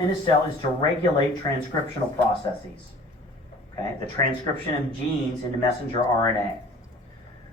in a cell is to regulate transcriptional processes. Okay, the transcription of genes into messenger RNA.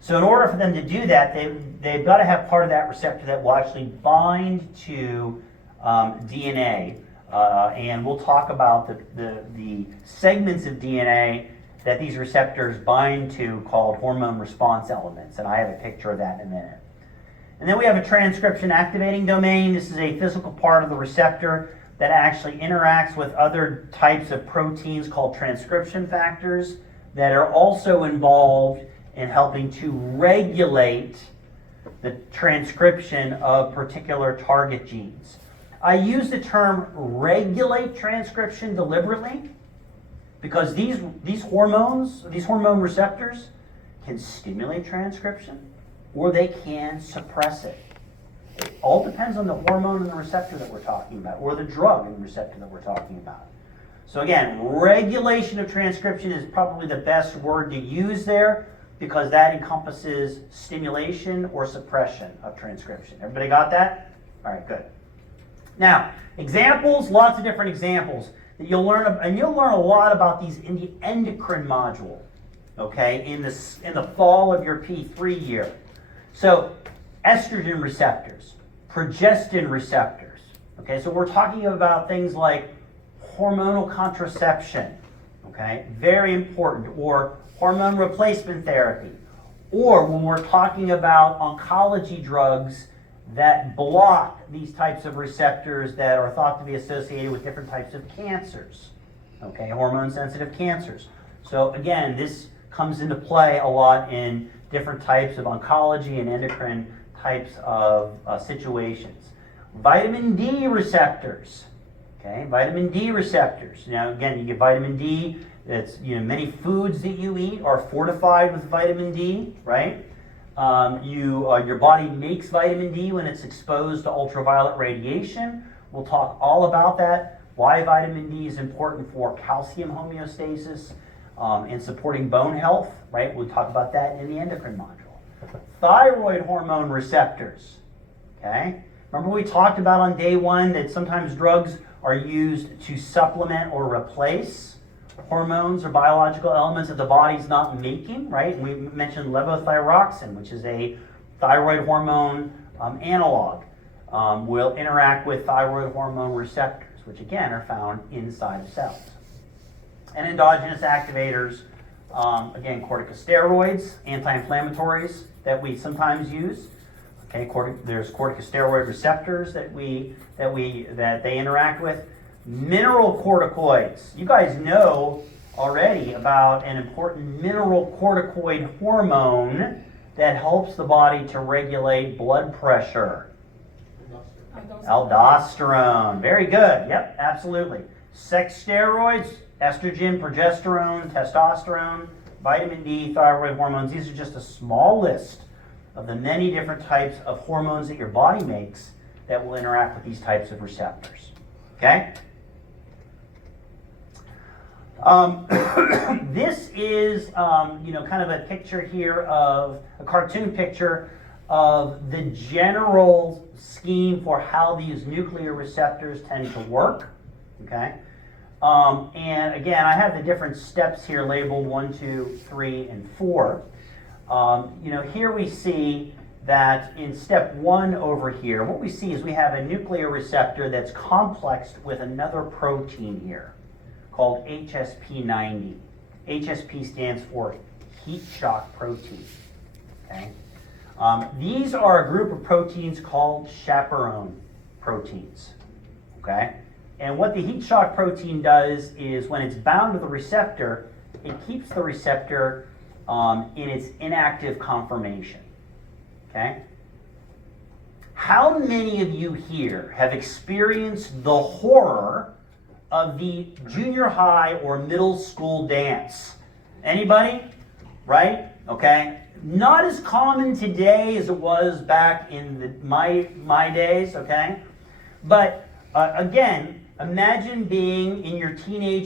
So in order for them to do that, they've got to have part of that receptor that will actually bind to DNA. And we'll talk about the segments of DNA that these receptors bind to called hormone response elements. And I have a picture of that in a minute. And then we have a transcription activating domain. This is a physical part of the receptor that actually interacts with other types of proteins called transcription factors that are also involved in helping to regulate the transcription of particular target genes. I use the term regulate transcription deliberately because these hormone receptors can stimulate transcription or they can suppress it. It all depends on the hormone and the receptor that we're talking about, or the drug and the receptor that we're talking about. So again, regulation of transcription is probably the best word to use there because that encompasses stimulation or suppression of transcription. Everybody got that? All right, good. Now, examples, lots of different examples that you'll learn, and you'll learn a lot about these in the endocrine module, okay, in the fall of your P3 year. So, estrogen receptors, progestin receptors, okay, so we're talking about things like hormonal contraception, okay, very important, or hormone replacement therapy, or when we're talking about oncology drugs that block these types of receptors that are thought to be associated with different types of cancers, okay, hormone-sensitive cancers. So again, this comes into play a lot in different types of oncology and endocrine types of situations. Vitamin D receptors, okay, vitamin D receptors. Now again, you get vitamin D. It's, many foods that you eat are fortified with vitamin D, right? Your body makes vitamin D when it's exposed to ultraviolet radiation. We'll talk all about that, why vitamin D is important for calcium homeostasis and supporting bone health, right? We'll talk about that in the endocrine module. Thyroid hormone receptors, okay? Remember we talked about on day one that sometimes drugs are used to supplement or replace hormones or biological elements that the body's not making, right? And we mentioned levothyroxine, which is a thyroid hormone analog, will interact with thyroid hormone receptors, which again are found inside of cells. And endogenous activators, again, corticosteroids, anti-inflammatories that we sometimes use. Okay, there's corticosteroid receptors that they interact with. Mineral corticoids. You guys know already about an important mineral corticoid hormone that helps the body to regulate blood pressure. Aldosterone. Very good. Yep, absolutely. Sex steroids, estrogen, progesterone, testosterone, vitamin D, thyroid hormones. These are just a small list of the many different types of hormones that your body makes that will interact with these types of receptors. Okay? This is, kind of a picture here of a cartoon picture of the general scheme for how these nuclear receptors tend to work. Okay, and again, I have the different steps here labeled 1, 2, 3, and 4. Here we see that in step 1 over here, what we see is we have a nuclear receptor that's complexed with another protein here, called HSP90. HSP stands for heat shock protein. Okay? These are a group of proteins called chaperone proteins. Okay? And what the heat shock protein does is when it's bound to the receptor, it keeps the receptor in its inactive conformation. Okay? How many of you here have experienced the horror of the junior high or middle school dance? Anybody? Right? Okay. Not as common today as it was back in my days, okay? But again, Imagine being in your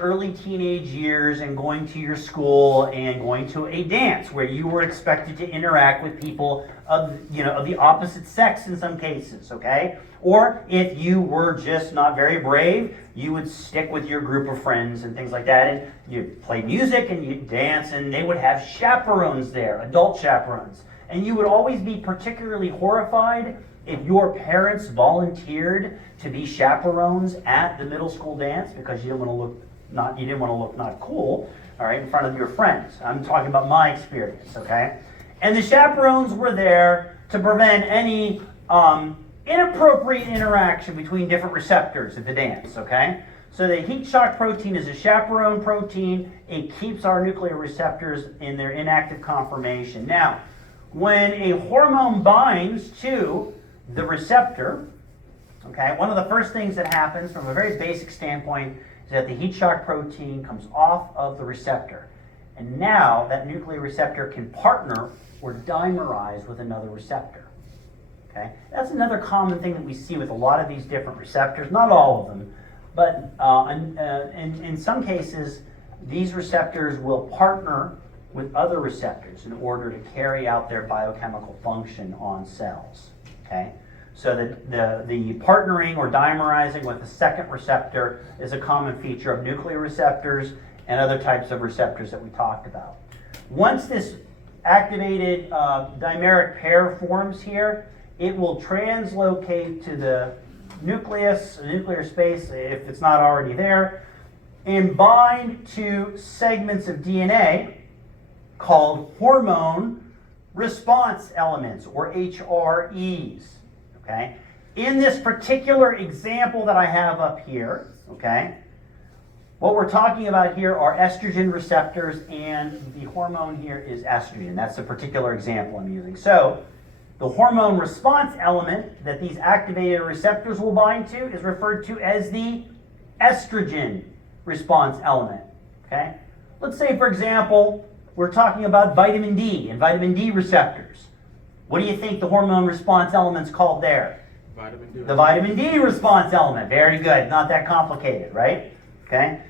early teenage years and going to your school and going to a dance where you were expected to interact with people of the opposite sex in some cases, okay? Or if you were just not very brave, you would stick with your group of friends and things like that, and you play music and you dance, and they would have chaperones there, adult chaperones. And you would always be particularly horrified if your parents volunteered to be chaperones at the middle school dance because you didn't want to look not cool, all right, in front of your friends. I'm talking about my experience, okay? And the chaperones were there to prevent any inappropriate interaction between different receptors at the dance, okay? So the heat shock protein is a chaperone protein. It keeps our nuclear receptors in their inactive conformation. Now, when a hormone binds to the receptor, okay, one of the first things that happens from a very basic standpoint is that the heat shock protein comes off of the receptor. And now that nuclear receptor can partner or dimerize with another receptor. Okay? That's another common thing that we see with a lot of these different receptors, not all of them, but in some cases, these receptors will partner with other receptors in order to carry out their biochemical function on cells. Okay? So the partnering or dimerizing with a second receptor is a common feature of nuclear receptors and other types of receptors that we talked about. Once this activated dimeric pair forms here, it will translocate to the nucleus, nuclear space, if it's not already there, and bind to segments of DNA called hormone response elements, or HREs. Okay? In this particular example that I have up here, okay, what we're talking about here are estrogen receptors, and the hormone here is estrogen. That's the particular example I'm using. So the hormone response element that these activated receptors will bind to is referred to as the estrogen response element. Okay? Let's say, for example, we're talking about vitamin D and vitamin D receptors. What do you think the hormone response element's called there? Vitamin D. The vitamin D response element. Very good. Not that complicated, right? Okay?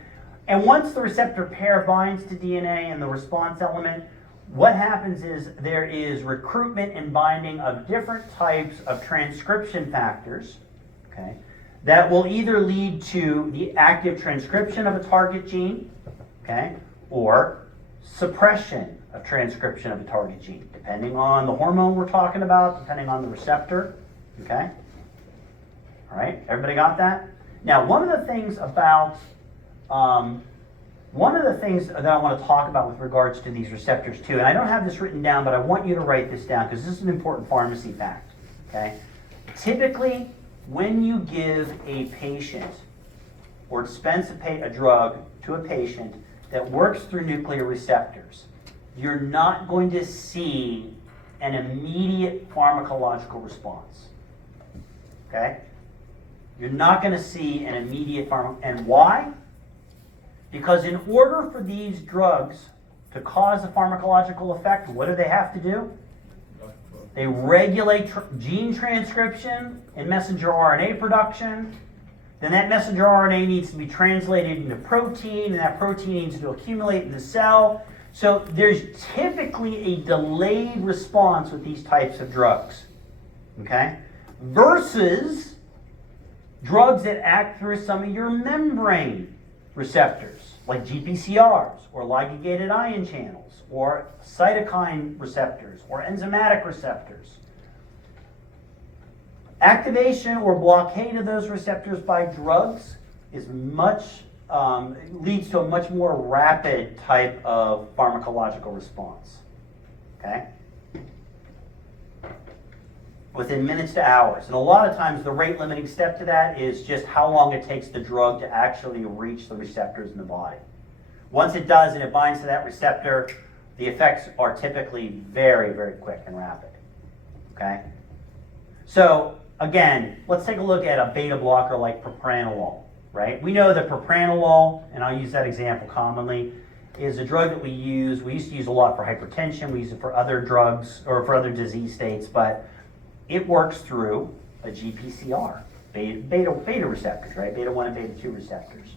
And once the receptor pair binds to DNA and the response element, what happens is there is recruitment and binding of different types of transcription factors, okay, that will either lead to the active transcription of a target gene, okay, or suppression of transcription of a target gene, depending on the hormone we're talking about, depending on the receptor, okay? All right, everybody got that? Now, one of the things that I want to talk about with regards to these receptors too, and I don't have this written down, but I want you to write this down because this is an important pharmacy fact, okay? Typically, when you give a patient or dispense a drug to a patient that works through nuclear receptors, you're not going to see an immediate pharmacological response, okay? You're not going to see an immediate and why? Because in order for these drugs to cause a pharmacological effect, what do they have to do? They regulate gene transcription and messenger RNA production. Then that messenger RNA needs to be translated into protein, and that protein needs to accumulate in the cell. So there's typically a delayed response with these types of drugs, okay? Versus drugs that act through some of your membrane receptors, like GPCRs, or ligated ion channels, or cytokine receptors, or enzymatic receptors. Activation or blockade of those receptors by drugs is leads to a much more rapid type of pharmacological response. Okay? Within minutes to hours. And a lot of times the rate limiting step to that is just how long it takes the drug to actually reach the receptors in the body. Once it does and it binds to that receptor, the effects are typically very, very quick and rapid. Okay? So, again, let's take a look at a beta blocker like propranolol, right? We know that propranolol, and I'll use that example commonly, is a drug that we use. We used to use a lot for hypertension. We use it for other drugs or for other disease states, but it works through a GPCR, beta receptors, right? Beta 1 and beta 2 receptors.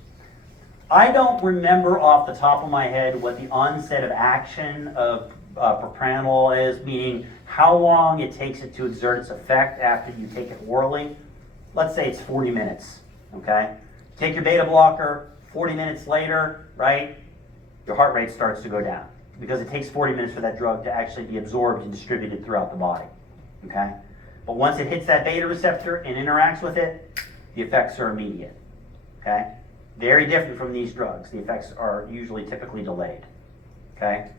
I don't remember off the top of my head what the onset of action of propranolol is, meaning how long it takes it to exert its effect after you take it orally. Let's say it's 40 minutes, okay? Take your beta blocker, 40 minutes later, right? Your heart rate starts to go down because it takes 40 minutes for that drug to actually be absorbed and distributed throughout the body, okay? But once it hits that beta receptor and interacts with it, the effects are immediate, okay? Very different from these drugs. The effects are usually typically delayed, okay?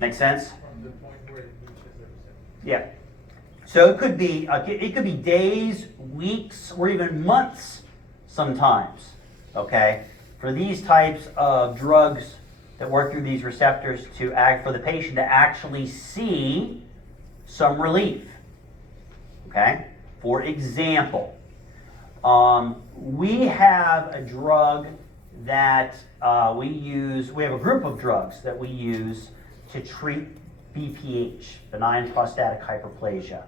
Make sense? From the point where it reaches the receptor. Yeah. So it could be days, weeks, or even months sometimes, okay, for these types of drugs that work through these receptors to act for the patient to actually see some relief. Okay? For example, we have a drug that we use, we have a group of drugs that we use to treat BPH, benign prostatic hyperplasia.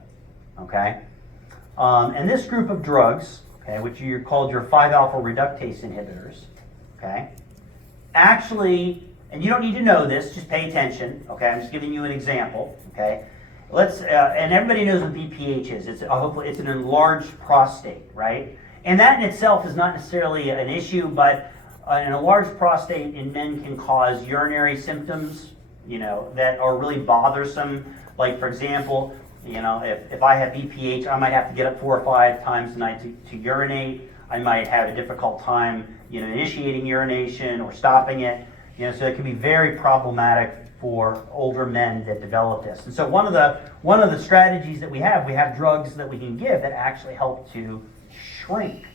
Okay? And this group of drugs, okay, which are called your 5-alpha reductase inhibitors, okay, actually, and you don't need to know this, just pay attention, okay, I'm just giving you an example, okay. Let's, and everybody knows what BPH is. Hopefully it's an enlarged prostate, right? And that in itself is not necessarily an issue, but an enlarged prostate in men can cause urinary symptoms, you know, that are really bothersome. Like, for example, you know, if I have BPH, I might have to get up 4 or 5 times a night to urinate. I might have a difficult time, you know, initiating urination or stopping it. You know, so it can be very problematic for older men that develop this. And so one of the strategies that we have drugs that we can give that actually help to shrink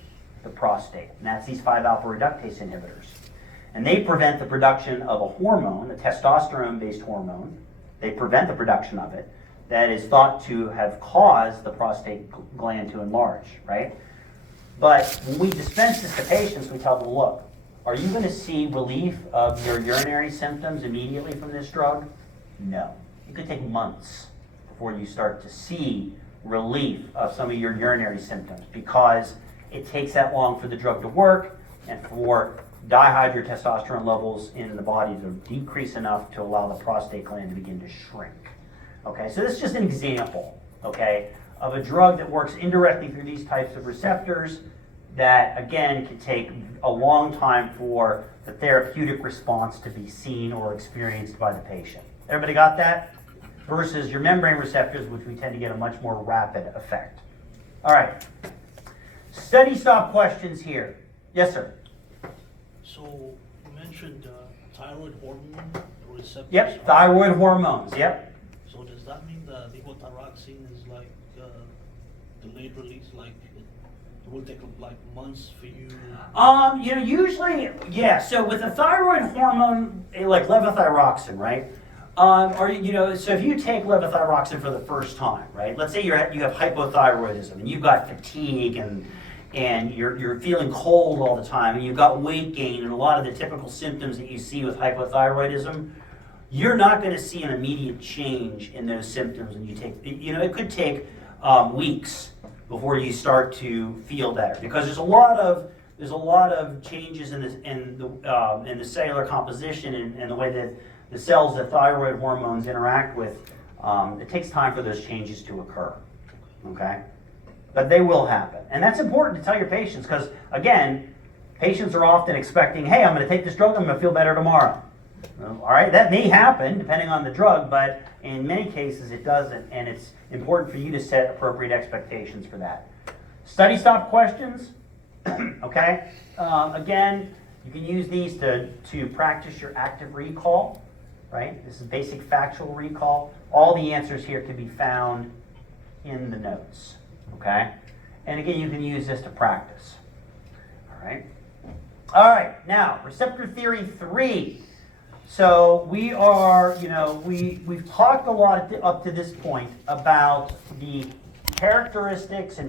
the prostate. And that's these 5-alpha reductase inhibitors. And they prevent the production of a hormone, a testosterone-based hormone. They prevent the production of it that is thought to have caused the prostate gland to enlarge, right? But when we dispense this to patients, we tell them, look, are you going to see relief of your urinary symptoms immediately from this drug? No. It could take months before you start to see relief of some of your urinary symptoms because it takes that long for the drug to work and for dihydrotestosterone levels in the body to decrease enough to allow the prostate gland to begin to shrink. Okay, so this is just an example, okay, of a drug that works indirectly through these types of receptors that, again, can take a long time for the therapeutic response to be seen or experienced by the patient. Everybody got that? Versus your membrane receptors, which we tend to get a much more rapid effect. All right. Study stop questions here. Yes, sir. So you mentioned thyroid hormone receptors. Yep, thyroid hormones, yep. So does that mean the levothyroxine is like delayed release, like it will take like months for you? You know, usually, yeah. So with a thyroid hormone like levothyroxine, right? Or you know, so if you take levothyroxine for the first time, right? Let's say you have hypothyroidism and you've got fatigue and you're feeling cold all the time and you've got weight gain and a lot of the typical symptoms that you see with hypothyroidism, you're not going to see an immediate change in those symptoms. And you take, you know, it could take weeks before you start to feel better because there's a lot of changes in the cellular composition and the way that the cells that thyroid hormones interact with. It takes time for those changes to occur. Okay, but they will happen, and that's important to tell your patients because again, patients are often expecting, hey, I'm going to take this drug, I'm going to feel better tomorrow. Well, all right, that may happen depending on the drug, but in many cases it doesn't, and it's important for you to set appropriate expectations for that. Study stop questions, okay? Again, you can use these to practice your active recall, right? This is basic factual recall. All the answers here can be found in the notes, okay? And again, you can use this to practice, all right? All right, now, receptor theory 3. So we are, you know, we've talked a lot up to this point about the characteristics and